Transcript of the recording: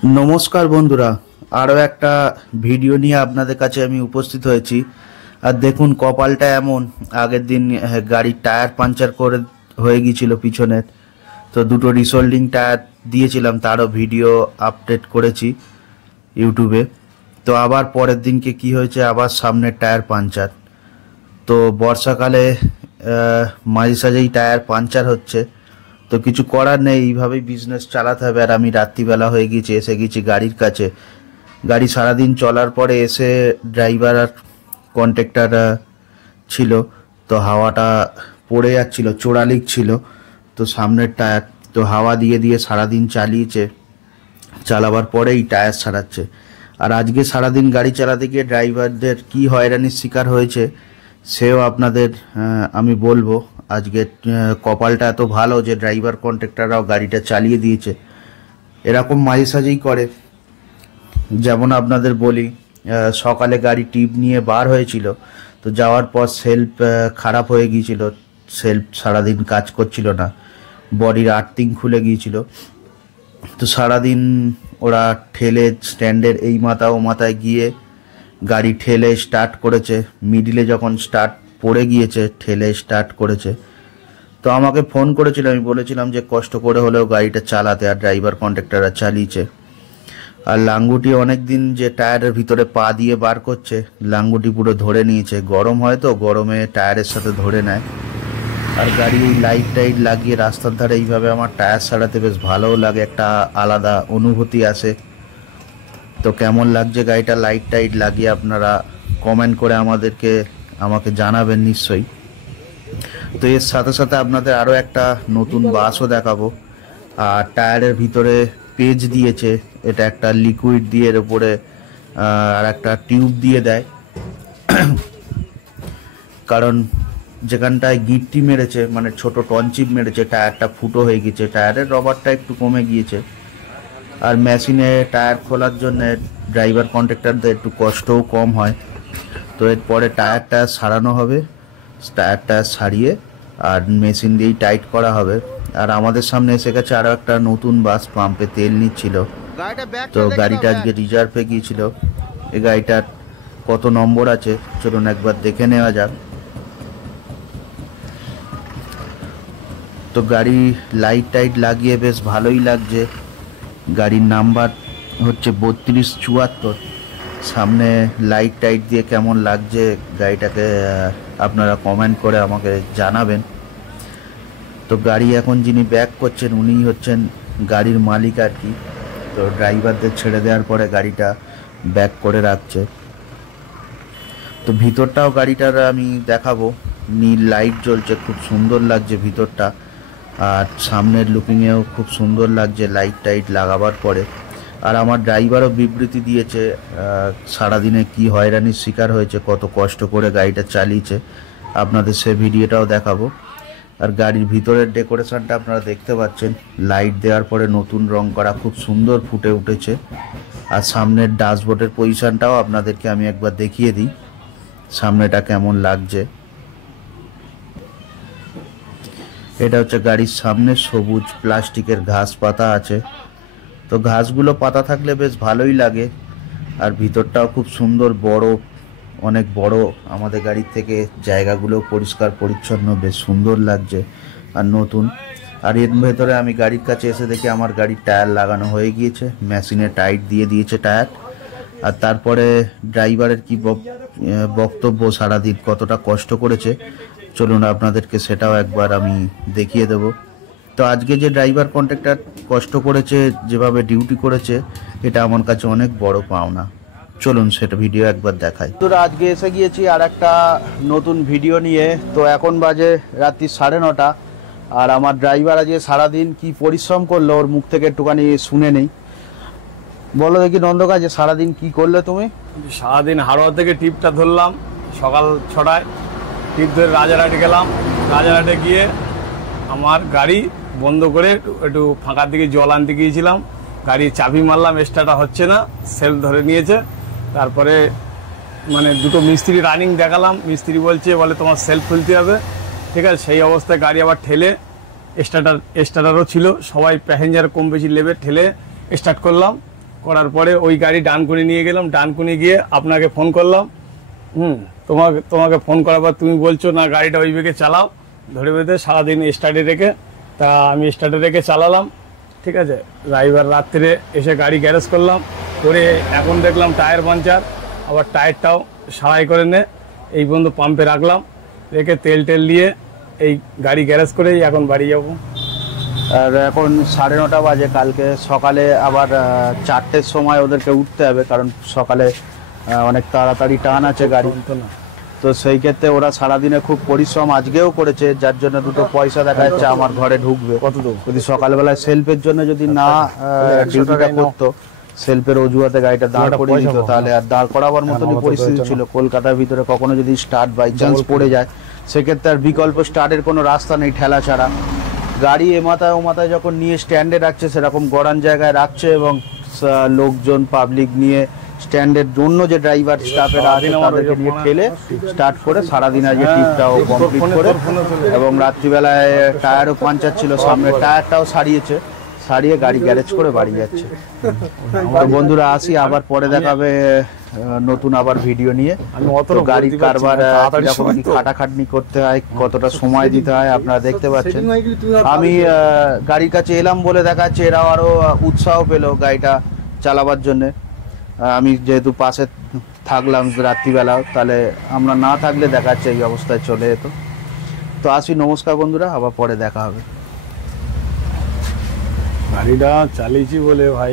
নমস্কার বন্ধুরা, আরও একটা ভিডিও নিয়ে আপনাদের কাছে আমি উপস্থিত হয়েছি। আর দেখুন কপালটা এমন, আগের দিন গাড়ির টায়ার পাঞ্চার করে হয়ে গিয়েছিল পিছনের, তো দুটো রিসোল্ডিং টায়ার দিয়েছিলাম, তারও ভিডিও আপডেট করেছি ইউটিউবে। তো আবার পরের দিনকে কি হয়েছে, আবার সামনের টায়ার পাঞ্চার। তো বর্ষাকালে মাঝে সাঝেই টায়ার পাঞ্চার হচ্ছে, তো কিছু করার নেই, এইভাবেই বিজনেস চালাতে হবে। আর আমি রাত্রিবেলা হয়ে গিয়েছি, এসে গেছি গাড়ির কাছে। গাড়ি সারাদিন চলার পরে এসে ড্রাইভার আর কন্ট্রাক্টর ছিল, তো হাওয়াটা পড়ে যাচ্ছিল, চোরা লিক ছিল তো সামনের টায়ার, তো হাওয়া দিয়ে দিয়ে সারাদিন চালিয়েছে, চালাবার পরেই টায়ার সারাচ্ছে। আর আজকে সারাদিন গাড়ি চালাতে গিয়ে ড্রাইভারদের কি হয়রানির শিকার হয়েছে সেও আপনাদের আমি বলবো। আজকে কপালটা এত ভালো যে ড্রাইভার কন্ট্রাক্টররাও গাড়িটা চালিয়ে দিয়েছে। এরকম মাঝে সাঝেই করে। যেমন আপনাদের বলি, সকালে গাড়ি টিপ নিয়ে বার হয়েছিল, তো যাওয়ার পর সেলফ খারাপ হয়ে গিয়েছিল, সেলফ সারাদিন কাজ করছিল না, বডির আর্থিং খুলে গিয়েছিল। তো সারাদিন ওরা ঠেলে স্ট্যান্ডের এই মাথা ও মাথায় গিয়ে গাড়ি ঠেলে স্টার্ট করেছে, মিডিলে যখন স্টার্ট পড়ে গিয়েছে ঠেলে স্টার্ট করেছে। তো আমাকে ফোন করেছিল, আমি বলেছিলাম যে কষ্ট করে হলেও গাড়িটা চালাতে, আর ড্রাইভার কন্ট্রাক্টররা চালিয়েছে। আর লাঙ্গুটি অনেক দিন যে টায়ারের ভিতরে পা দিয়ে বার করছে, লাঙ্গুটি পুরো ধরে নিয়েছে, গরম হয় তো, গরমে টায়ারের সাথে ধরে নেয়। আর গাড়ি লাইট টাইট লাগিয়ে রাস্তার ধারে এইভাবে আমার টায়ার সারাতে বেশ ভালোও লাগে, একটা আলাদা অনুভূতি আসে। তো কেমন লাগছে গাড়িটা লাইট টাইট লাগিয়ে আপনারা কমেন্ট করে আমাকে জানাবেন নিশ্চয়ই। তো এর সাথে সাথে আপনাদের আরও একটা নতুন বাসও দেখাবো। আর টায়ারের ভিতরে পেজ দিয়েছে, এটা একটা লিকুইড দিয়ে এর উপরে আর একটা টিউব দিয়ে দেয়, কারণ যেখানটায় গিটটি মেরেছে, মানে ছোট টনচিপ মেরেছে, টায়ারটা ফুটো হয়ে গিয়েছে, টায়ারের রবারটা একটু কমে গিয়েছে। আর মেশিনে টায়ার খোলার জন্য ড্রাইভার কন্ট্রাক্টরদের একটু কষ্টও কম হয়। তো এরপরে টায়ারটা সারানো হবে, টায়ারটা সারিয়ে আর মেশিন দিয়েই টাইট করা হবে। আর আমাদের সামনে এসে গেছে আরও একটা নতুন বাস, পাম্পে তেল নিচ্ছিল। তো গাড়িটা আজকে রিজার্ভে গিয়েছিল। এই গাড়িটার কত নম্বর আছে চলুন একবার দেখে নেওয়া যাক। তো গাড়ি লাইট টাইট লাগিয়ে বেশ ভালোই লাগছে। গাড়ির নাম্বার হচ্ছে 3274। সামনে লাইট টাইট দিয়ে কেমন লাগছে গাড়িটাকে আপনারা কমেন্ট করে আমাকে জানাবেন। তো গাড়ি এখন যিনি ব্যাক করছেন উনিই হচ্ছেন গাড়ির মালিক আর কি। তো ড্রাইভারদের ছেড়ে দেওয়ার পরে গাড়িটা ব্যাক করে রাখছে। তো ভিতরটাও গাড়িটার আমি দেখাবো, নীল লাইট জ্বলছে, খুব সুন্দর লাগছে ভিতরটা। আর সামনের লুকিংয়েও খুব সুন্দর লাগছে লাইট টাইট লাগাবার পরে। আর আমার ড্রাইভারও বিবৃতি দিয়েছে সারাদিনে কি হয়রানির শিকার হয়েছে, কত কষ্ট করে গাড়িটা চালিয়েছে, আপনাদের সে ভিডিওটাও দেখাবো। আর গাড়ির ভিতরের ডেকোরেশনটা আপনারা দেখতে পাচ্ছেন, লাইট দেওয়ার পরে নতুন রং করা, খুব সুন্দর ফুটে উঠেছে। আর সামনের ড্যাশবোর্ডের পজিশনটাও আপনাদেরকে আমি একবার দেখিয়ে দিই, সামনেটা কেমন লাগছে। এটা হচ্ছে গাড়ির সামনে সবুজ প্লাস্টিকের ঘাস পাতা আছে। তো ঘাসগুলো পাতা থাকলে বেশ ভালোই লাগে। আর ভিতরটাও খুব সুন্দর, বড়, অনেক বড় আমাদের গাড়ির থেকে, জায়গাগুলো পরিষ্কার পরিচ্ছন্ন, বেশ সুন্দর লাগছে আর নতুন। আর এর ভেতরে আমি গাড়ির কাছে এসে দেখি আমার গাড়ির টায়ার লাগানো হয়ে গিয়েছে, মেশিনে টাইট দিয়ে দিয়েছে টায়ার। আর তারপরে ড্রাইভারের কি বক্তব্য, সারাদিন কতটা কষ্ট করেছে চলুন আপনাদেরকে সেটাও একবার আমি দেখিয়ে দেব। তো আজকে যে ড্রাইভার কন্ট্রাক্টর কষ্ট করেছে, যেভাবে ডিউটি করেছে, এটা আমার কাছে অনেক বড় পাওনা। চলুন সেটা ভিডিও একবার দেখাই। তো আজকে এসে গিয়েছি আর একটা নতুন ভিডিও নিয়ে। তো এখন বাজে রাত্রি 9:30। আর আমার ড্রাইভার আজকে সারাদিন কি পরিশ্রম করলো ওর মুখ থেকে একটুখানি শুনে নেই। বলো দেখি নন্দকা, যে সারাদিন কি করলে তুমি? সারাদিন হাড়োয়া থেকে টিপটা ধরলাম সকাল 6টায়, টিপ ধরে রাজারহাটে গেলাম। রাজারহাটে গিয়ে আমার গাড়ি বন্ধ করে একটু ফাঁকার দিকে জল আনতে গিয়েছিলাম, গাড়ির চাবি মারলাম, স্টার্ট হচ্ছে না, সেলফ ধরে নিয়েছে। তারপরে মানে দুটো মিস্ত্রি রানিং দেখালাম, মিস্ত্রি বলে তোমার সেলফ খুলতে হবে, ঠিক আছে। সেই অবস্থায় গাড়ি আবার ঠেলে, স্টার্টারও ছিল, সবাই প্যাসেঞ্জার কম বেশি লেবে ঠেলে স্টার্ট করলাম। করার পরে ওই গাড়ি ডানকুনি নিয়ে গেলাম, ডানকুনি গিয়ে আপনাকে ফোন করলাম। তোমাকে ফোন করার পর তুমি বলছো না গাড়িটা ওই বেগে চালাও, ধরে বেঁধে সারাদিন স্টার্টে রেখে, তা আমি স্টার্টে রেখে চালালাম। ঠিক আছে, ড্রাইভার রাত্রে এসে গাড়ি গ্যারেজ করলাম, করে এখন দেখলাম টায়ার পাঞ্চার, আবার টায়ারটাও সারাই করে নে এই পর্যন্ত পাম্পে রাখলাম, রেখে তেল টেল দিয়ে এই গাড়ি গ্যারেজ করেই এখন বাড়ি যাব। আর এখন 9:30 বাজে, কালকে সকালে আবার 4টের সময় ওদেরকে উঠতে হবে, কারণ সকালে অনেক তাড়াতাড়ি টান আছে গাড়ি। তো সেই ক্ষেত্রে ওরা সারাদিনে খুব পরিশ্রম আজকেও করেছে, যার জন্য দুটো পয়সা দেখা যাচ্ছে আমার ঘরে ঢুকবে। যদি সকালবেলায় সেলফের জন্য যদি না ডিউটিটা করতো, সেলফের অজুহাতে গাড়িটা দাঁড় করিয়ে দিত, তাহলে আর দাঁড় করাবার মতনই পরিস্থিতি ছিল। কলকাতার ভিতরে কখনো যদি স্টার্ট বাই চান্স পড়ে যায়, সেক্ষেত্রে আর বিকল্প স্টার্টের কোনো রাস্তা নেই ঠেলা ছাড়া। গাড়ি এ মাথায় ও মাথায় যখন নিয়ে স্ট্যান্ডে রাখছে, সেরকম গড়ান জায়গায় রাখছে, এবং লোকজন পাবলিক নিয়ে স্ট্যান্ডের জন্য যে ড্রাইভার স্টাফেরা আছে তাদেরকে নিয়ে ঠেলে স্টার্ট করে সারাদিন আজকে ট্রিপটাও কমপ্লিট করে, এবং রাত্রিবেলায় টায়ারও পাঞ্চার ছিল, সামনের টায়ারটাও সারিয়ে গাড়ি গ্যারেজ করে বাড়ি যাচ্ছে। তো বন্ধুরা আসি, আবার পরে দেখাবে নতুন আবার ভিডিও নিয়ে। তো গাড়ির কারবার যখন খাটাখাটনি করতে হয়, কতটা সময় দিতে হয় আপনারা দেখতে পাচ্ছেন। আমি গাড়ির কাছে এলাম বলে দেখাচ্ছে, এরাও আরো উৎসাহ পেল গাড়িটা চালাবার জন্য। আমি যেহেতু পাশে থাকলাম রাত্রিবেলাও, তাহলে আমরা না থাকলে দেখাচ্ছে এই অবস্থায় চলে যেত। তো আসি, নমস্কার বন্ধুরা, আবার পরে দেখা হবে। গাড়িটা চালিয়েছি বলে ভাই